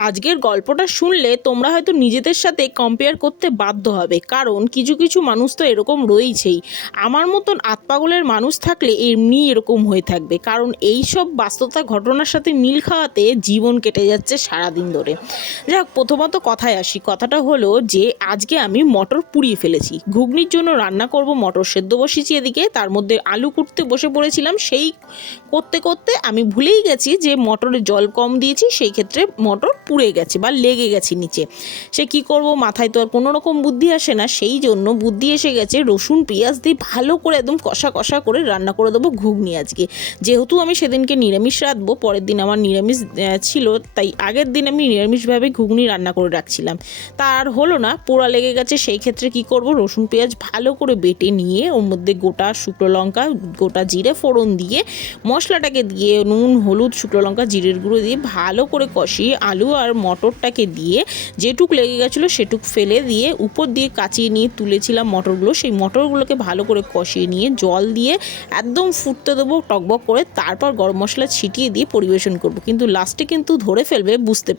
আজকের গল্পটা শুনলে তোমরা হয়তো নিজেদের সাথে কম্পেয়ার করতে বাধ্য হবে, কারণ কিছু কিছু মানুষ তো এরকম রয়েছেই। আমার মতন আতপাগলের মানুষ থাকলে এমনি এরকম হয়ে থাকবে, কারণ এই সব বাস্তবতা ঘটনার সাথে মিল খাওয়াতে জীবন কেটে যাচ্ছে সারাদিন ধরে। যাই হোক, প্রথমত কথায় আসি। কথাটা হলো যে আজকে আমি মটর পুড়িয়ে ফেলেছি। ঘুগনির জন্য রান্না করব, মটর সেদ্ধ বসিয়েছি এদিকে, তার মধ্যে আলু কুটতে বসে পড়েছিলাম। সেই করতে করতে আমি ভুলেই গেছি যে মটরে জল কম দিয়েছি, সেই ক্ষেত্রে মটর পুড়ে গেছে বা লেগে গেছে নিচে। সে কি করব, মাথায় তো আর কোনো রকম বুদ্ধি আসে না। সেই জন্য বুদ্ধি এসে গেছে রসুন পেঁয়াজ দিয়ে ভালো করে একদম কষা কষা করে রান্না করে দেবো ঘুগনি আজকে। যেহেতু আমি সেদিনকে নিরামিষ রাঁধবো, পরের দিন আমার নিরামিষ ছিল, তাই আগের দিন আমি নিরামিষভাবে ঘুগনি রান্না করে রাখছিলাম। তার হলো না, পোড়া লেগে গেছে। সেই ক্ষেত্রে কি করব, রসুন পেঁয়াজ ভালো করে বেটে নিয়ে ওর মধ্যে গোটা শুকনো লঙ্কা, গোটা জিরে ফোড়ন দিয়ে মশলাটাকে দিয়ে নুন হলুদ শুকনো লঙ্কা জিরের গুঁড়ো দিয়ে ভালো করে কষিয়ে আলু আর মটরটাকে দিয়ে যেটুক লেগে গেছিলো সেটুক ফেলে দিয়ে উপর দিয়ে কাচিয়ে নিয়ে তুলেছিলাম মটরগুলো। সেই মটরগুলোকে ভালো করে কষিয়ে নিয়ে জল দিয়ে একদম ফুটতে দেবো টকবক করে। তারপর গরম মশলা ছিটিয়ে দিয়ে পরিবেশন করব, কিন্তু লাস্টে কিন্তু ধরে ফেলবে বুঝতে পার।